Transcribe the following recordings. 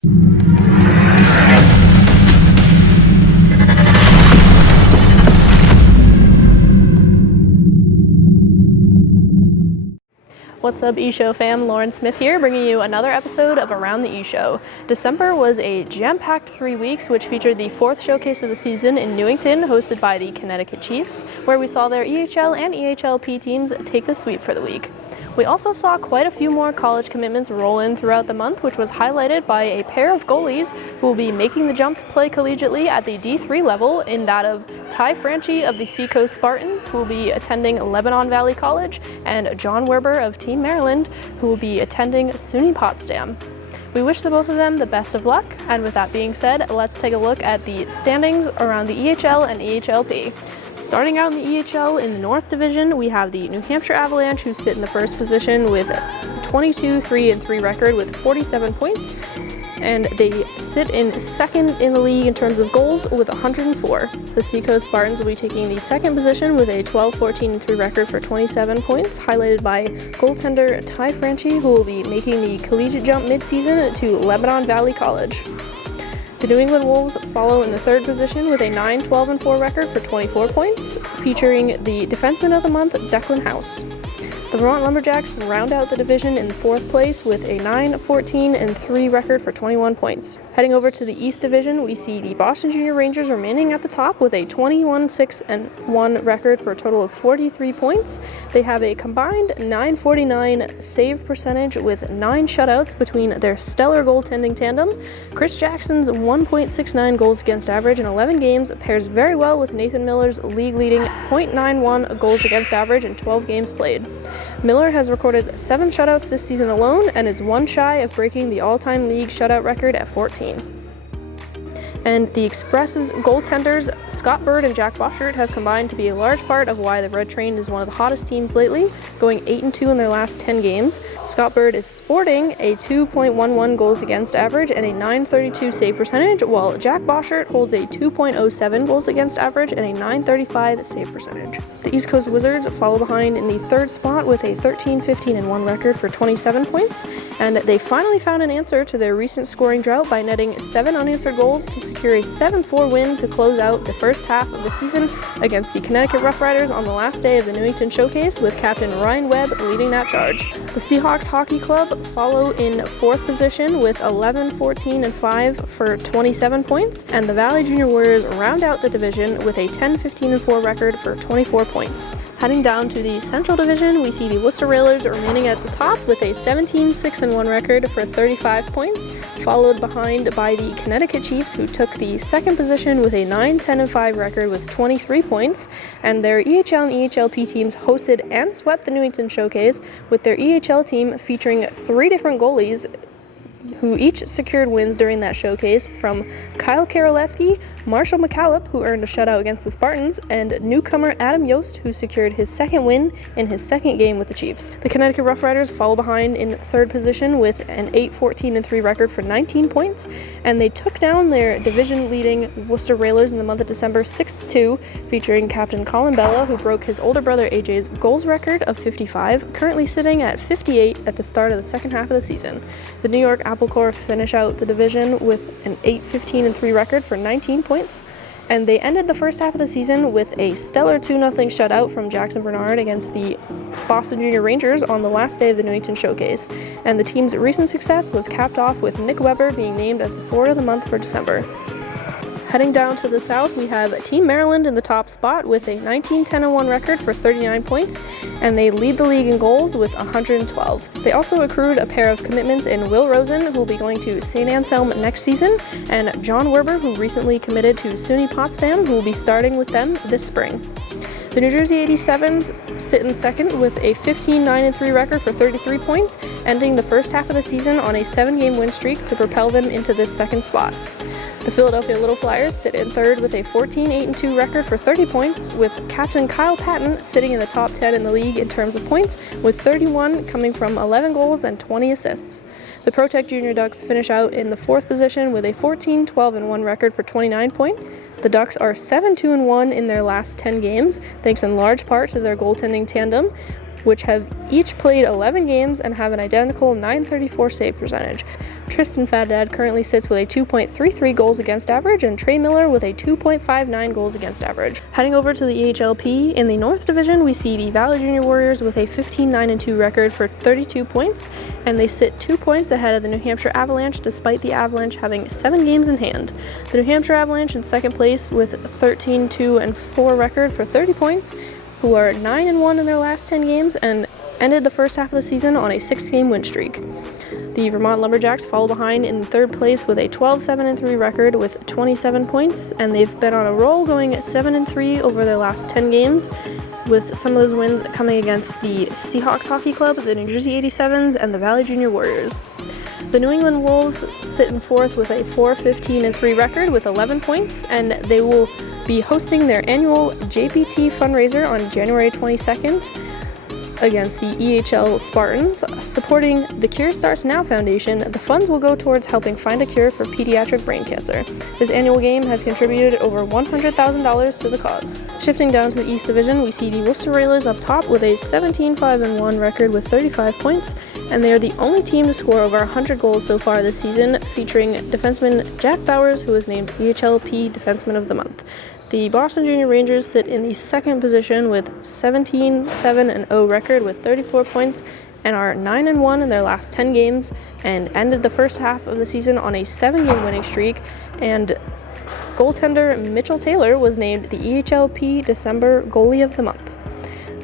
What's up, E-Show fam? Lauren Smith here, bringing you another episode of Around the E-Show. December was a jam-packed 3 weeks, which featured the fourth showcase of the season in Newington, hosted by the Connecticut Chiefs, where we saw their EHL and EHLP teams take the sweep for the week. We also saw quite a few more college commitments roll in throughout the month, which was highlighted by a pair of goalies who will be making the jump to play collegiately at the D3 level, in that of Ty Franchi of the Seacoast Spartans, who will be attending Lebanon Valley College, and John Werber of Team Maryland, who will be attending SUNY Potsdam. We wish the both of them the best of luck, and with that being said, let's take a look at the standings around the EHL and EHLP. Starting out in the EHL in the North Division, we have the New Hampshire Avalanche, who sit in the first position with 22-3-3 record with 47 points, and they sit in second in the league in terms of goals with 104. The Seacoast Spartans will be taking the second position with a 12-14-3 record for 27 points, highlighted by goaltender Ty Franchi, who will be making the collegiate jump mid-season to Lebanon Valley College. The New England Wolves follow in the third position with a 9-12-4 record for 24 points, featuring the Defenseman of the Month, Declan House. The Vermont Lumberjacks round out the division in fourth place with a 9-14-3 record for 21 points. Heading over to the East Division, we see the Boston Junior Rangers remaining at the top with a 21-6-1 record for a total of 43 points. They have a combined .949 save percentage with 9 shutouts between their stellar goaltending tandem. Chris Jackson's 1.69 goals against average in 11 games pairs very well with Nathan Miller's league-leading .91 goals against average in 12 games played. Miller has recorded 7 shutouts this season alone and is one shy of breaking the all-time league shutout record at 14. And the Express's goaltenders, Scott Bird and Jack Boschert, have combined to be a large part of why the Red Train is one of the hottest teams lately, going 8-2 in their last 10 games. Scott Bird is sporting a 2.11 goals against average and a .932 save percentage, while Jack Boschert holds a 2.07 goals against average and a .935 save percentage. The East Coast Wizards follow behind in the third spot with a 13-15-1 record for 27 points, and they finally found an answer to their recent scoring drought by netting 7 unanswered goals to secure a 7-4 win to close out the first half of the season against the Connecticut Rough Riders on the last day of the Newington Showcase, with Captain Ryan Webb leading that charge. The Seahawks Hockey Club follow in fourth position with 11-14-5 for 27 points, and the Valley Junior Warriors round out the division with a 10-15-4 record for 24 points. Heading down to the Central Division, we see the Worcester Railers remaining at the top with a 17-6-1 record for 35 points, followed behind by the Connecticut Chiefs, who took the second position with a 9-10-5 record with 23 points, and their EHL and EHLP teams hosted and swept the Newington Showcase, with their EHL team featuring 3 different goalies who each secured wins during that showcase, from Kyle Karolewski, Marshall McCallop, who earned a shutout against the Spartans, and newcomer Adam Yost, who secured his second win in his second game with the Chiefs. The Connecticut Rough Riders follow behind in third position with an 8-14-3 record for 19 points, and they took down their division-leading Worcester Railers in the month of December 6-2, featuring Captain Colin Bella, who broke his older brother AJ's goals record of 55, currently sitting at 58 at the start of the second half of the season. The New York Apple Corps finish out the division with an 8-15-3 record for 19 points, and they ended the first half of the season with a stellar 2-0 shutout from Jackson Bernard against the Boston Junior Rangers on the last day of the Newington Showcase, and the team's recent success was capped off with Nick Weber being named as the Forward of the Month for December. Heading down to the south, we have Team Maryland in the top spot with a 19-10-1 record for 39 points, and they lead the league in goals with 112. They also accrued a pair of commitments in Will Rosen, who will be going to St. Anselm next season, and John Werber, who recently committed to SUNY Potsdam, who will be starting with them this spring. The New Jersey 87s sit in second with a 15-9-3 record for 33 points, ending the first half of the season on a 7-game win streak to propel them into this second spot. The Philadelphia Little Flyers sit in third with a 14-8-2 record for 30 points, with Captain Kyle Patton sitting in the top 10 in the league in terms of points, with 31 coming from 11 goals and 20 assists. The ProTech Junior Ducks finish out in the fourth position with a 14-12-1 record for 29 points. The Ducks are 7-2-1 in their last 10 games, thanks in large part to their goaltending tandem, which have each played 11 games and have an identical .934 save percentage. Tristan Fadad currently sits with a 2.33 goals against average, and Trey Miller with a 2.59 goals against average. Heading over to the EHLP, in the North Division, we see the Valley Junior Warriors with a 15-9-2 record for 32 points, and they sit 2 points ahead of the New Hampshire Avalanche, despite the Avalanche having 7 games in hand. The New Hampshire Avalanche in second place with 13-2-4 record for 30 points, who are 9-1 in their last 10 games and ended the first half of the season on a 6-game win streak. The Vermont Lumberjacks follow behind in third place with a 12-7-3 record with 27 points, and they've been on a roll, going 7-3 over their last 10 games, with some of those wins coming against the Seahawks Hockey Club, the New Jersey 87s, and the Valley Junior Warriors. The New England Wolves sit in fourth with a 4-15-3 record with 11 points, and they will be hosting their annual JPT fundraiser on January 22nd against the EHL Spartans. Supporting the Cure Starts Now Foundation, the funds will go towards helping find a cure for pediatric brain cancer. This annual game has contributed over $100,000 to the cause. Shifting down to the East Division, we see the Worcester Railers up top with a 17-5-1 record with 35 points, and they are the only team to score over 100 goals so far this season, featuring defenseman Jack Bowers, who was named EHLP Defenseman of the Month. The Boston Junior Rangers sit in the second position with 17-7-0 record with 34 points and are 9-1 in their last 10 games, and ended the first half of the season on a 7-game winning streak. And goaltender Mitchell Taylor was named the EHLP December Goalie of the Month.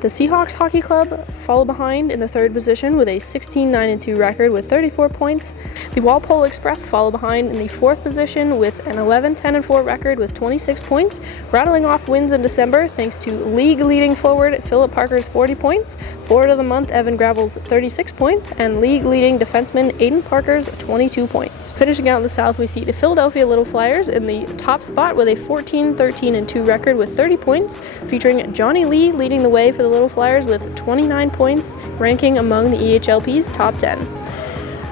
The Seahawks Hockey Club follow behind in the third position with a 16-9-2 record with 34 points. The Walpole Express follow behind in the fourth position with an 11-10-4 record with 26 points, rattling off wins in December thanks to league-leading forward Philip Parker's 40 points, forward of the month Evan Gravel's 36 points, and league-leading defenseman Aiden Parker's 22 points. Finishing out in the South, we see the Philadelphia Little Flyers in the top spot with a 14-13-2 record with 30 points, featuring Johnny Lee leading the way for the Little Flyers with 29 points, ranking among the EHLP's top 10.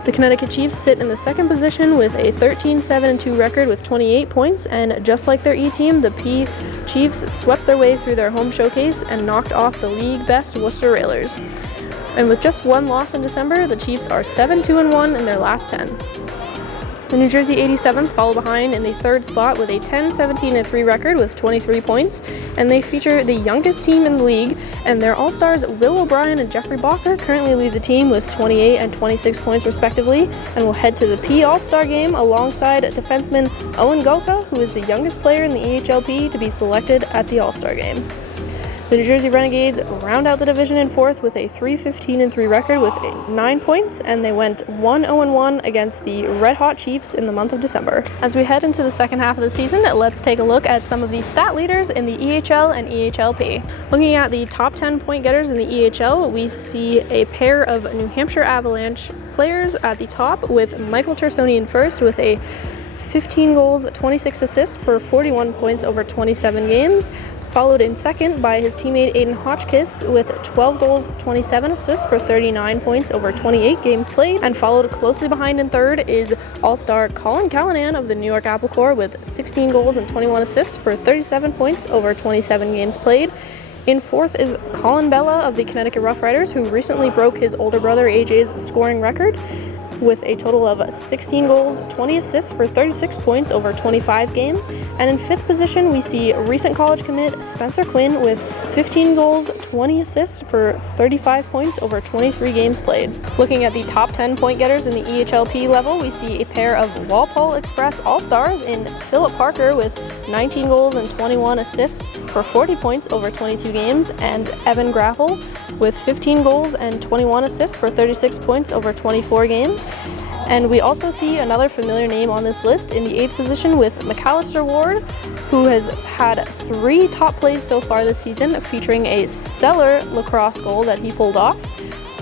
The Connecticut Chiefs sit in the second position with a 13-7-2 record with 28 points, and just like their E-team, the P Chiefs swept their way through their home showcase and knocked off the league-best Worcester Railers. And with just one loss in December, the Chiefs are 7-2-1 in their last 10. The New Jersey 87s follow behind in the third spot with a 10-17-3 record with 23 points, and they feature the youngest team in the league, and their all-stars Will O'Brien and Jeffrey Balker currently lead the team with 28 and 26 points respectively, and will head to the P All-Star game alongside defenseman Owen Goka, who is the youngest player in the EHLP to be selected at the All-Star game. The New Jersey Renegades round out the division in fourth with a 3-15-3 record with 9 points, and they went 1-0-1 against the Red Hot Chiefs in the month of December. As we head into the second half of the season, let's take a look at some of the stat leaders in the EHL and EHLP. Looking at the top 10 point getters in the EHL, we see a pair of New Hampshire Avalanche players at the top, with Michael Tersoni in first with a 15 goals, 26 assists for 41 points over 27 games, followed in second by his teammate Aiden Hotchkiss with 12 goals, 27 assists for 39 points over 28 games played, and followed closely behind in third is all-star Colin Callanan of the New York Apple Corps with 16 goals and 21 assists for 37 points over 27 games played. In fourth is Colin Bella of the Connecticut Rough Riders, who recently broke his older brother AJ's scoring record with a total of 16 goals, 20 assists for 36 points over 25 games. And in fifth position, we see recent college commit Spencer Quinn with 15 goals, 20 assists for 35 points over 23 games played. Looking at the top 10 point getters in the EHLP level, we see a pair of Walpole Express All-Stars in Philip Parker with 19 goals and 21 assists for 40 points over 22 games, and Evan Gravel with 15 goals and 21 assists for 36 points over 24 games. And we also see another familiar name on this list in the 8th position with McAllister Ward, who has had 3 top plays so far this season, featuring a stellar lacrosse goal that he pulled off.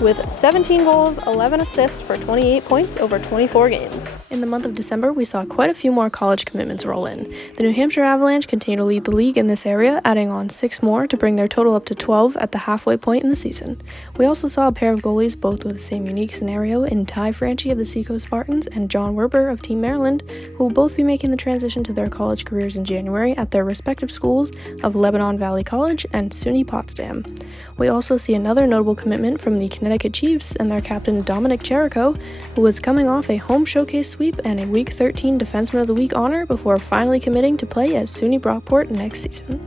with 17 goals, 11 assists for 28 points over 24 games. In the month of December, we saw quite a few more college commitments roll in. The New Hampshire Avalanche continue to lead the league in this area, adding on 6 more to bring their total up to 12 at the halfway point in the season. We also saw a pair of goalies both with the same unique scenario in Ty Franchi of the Seacoast Spartans and John Werber of Team Maryland, who will both be making the transition to their college careers in January at their respective schools of Lebanon Valley College and SUNY Potsdam. We also see another notable commitment from the Connecticut Chiefs and their captain Dominic Cherico, who was coming off a home showcase sweep and a Week 13 Defenseman of the Week honor before finally committing to play at SUNY Brockport next season.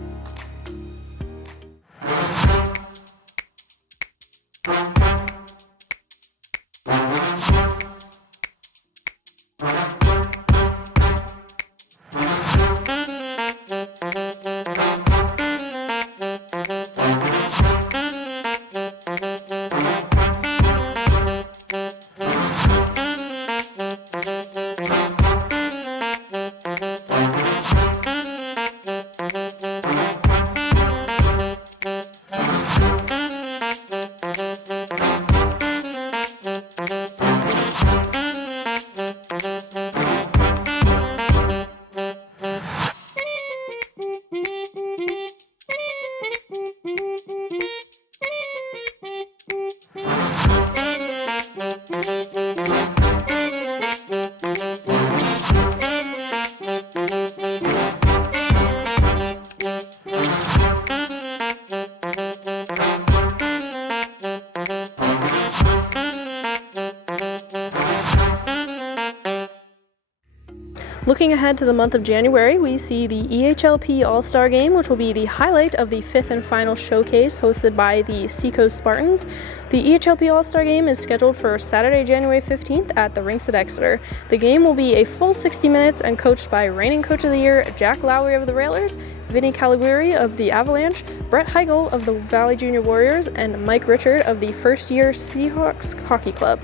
Looking ahead to the month of January, we see the EHLP All-Star Game, which will be the highlight of the 5th and final showcase hosted by the Seacoast Spartans. The EHLP All-Star Game is scheduled for Saturday, January 15th at the Rinkside Exeter. The game will be a full 60 minutes and coached by reigning Coach of the Year Jack Lowry of the Railers, Vinny Caliguiri of the Avalanche, Brett Heigl of the Valley Junior Warriors, and Mike Richard of the first-year Seahawks Hockey Club.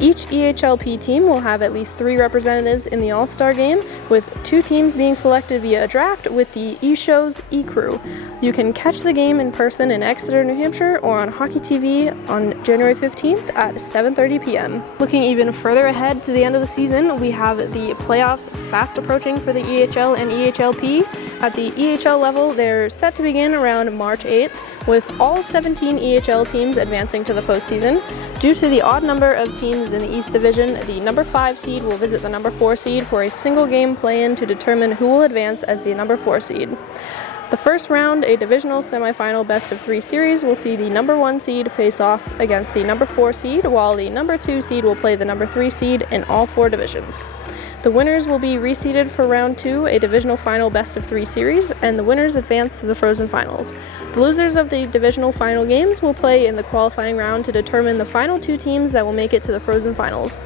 Each EHLP team will have at least 3 representatives in the All-Star Game, with 2 teams being selected via a draft with the E-Show's E-Crew. You can catch the game in person in Exeter, New Hampshire, or on Hockey TV on January 15th at 7:30 p.m. Looking even further ahead to the end of the season, we have the playoffs fast approaching for the EHL and EHLP. At the EHL level, they're set to begin around March 8th, with all 17 EHL teams advancing to the postseason. Due to the odd number of teams in the East Division, the number 5 seed will visit the number 4 seed for a single game play-in to determine who will advance as the number 4 seed. The first round, a divisional semifinal best-of-3 series, will see the number 1 seed face off against the number 4 seed, while the number 2 seed will play the number 3 seed in all 4 divisions. The winners will be reseeded for round 2, a divisional final best-of-3 series, and the winners advance to the Frozen Finals. The losers of the divisional final games will play in the qualifying round to determine the final 2 teams that will make it to the Frozen Finals.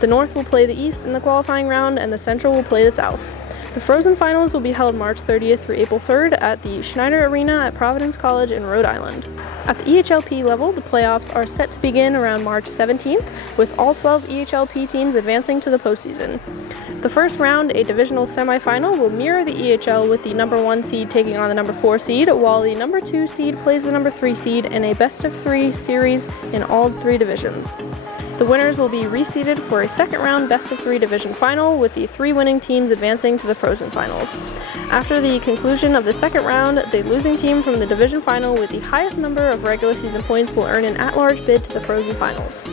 The North will play the East in the qualifying round, and the Central will play the South. The Frozen Finals will be held March 30th through April 3rd at the Schneider Arena at Providence College in Rhode Island. At the EHLP level, the playoffs are set to begin around March 17th, with all 12 EHLP teams advancing to the postseason. The first round, a divisional semifinal, will mirror the EHL with the number 1 seed taking on the number 4 seed, while the number 2 seed plays the number 3 seed in a best-of-3 series in all 3 divisions. The winners will be reseeded for a second-round best-of-3 division final, with the 3 winning teams advancing to the Frozen Finals. After the conclusion of the second round, the losing team from the division final with the highest number of regular season points will earn an at-large bid to the Frozen Finals.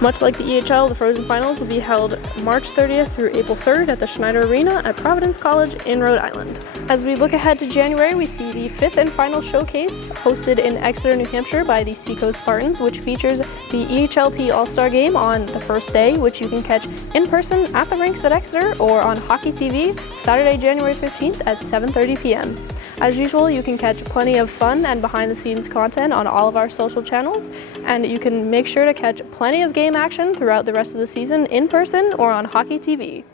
Much like the EHL, the Frozen Finals will be held March 30th through April 3rd at the Schneider Arena at Providence College in Rhode Island. As we look ahead to January, we see the 5th and final showcase hosted in Exeter, New Hampshire by the Seacoast Spartans, which features the EHLP All-Star Game on the first day, which you can catch in person at the rinks at Exeter or on Hockey TV Saturday, January 15th at 7:30 p.m. As usual, you can catch plenty of fun and behind-the-scenes content on all of our social channels, and you can make sure to catch plenty of game action throughout the rest of the season in person or on Hockey TV.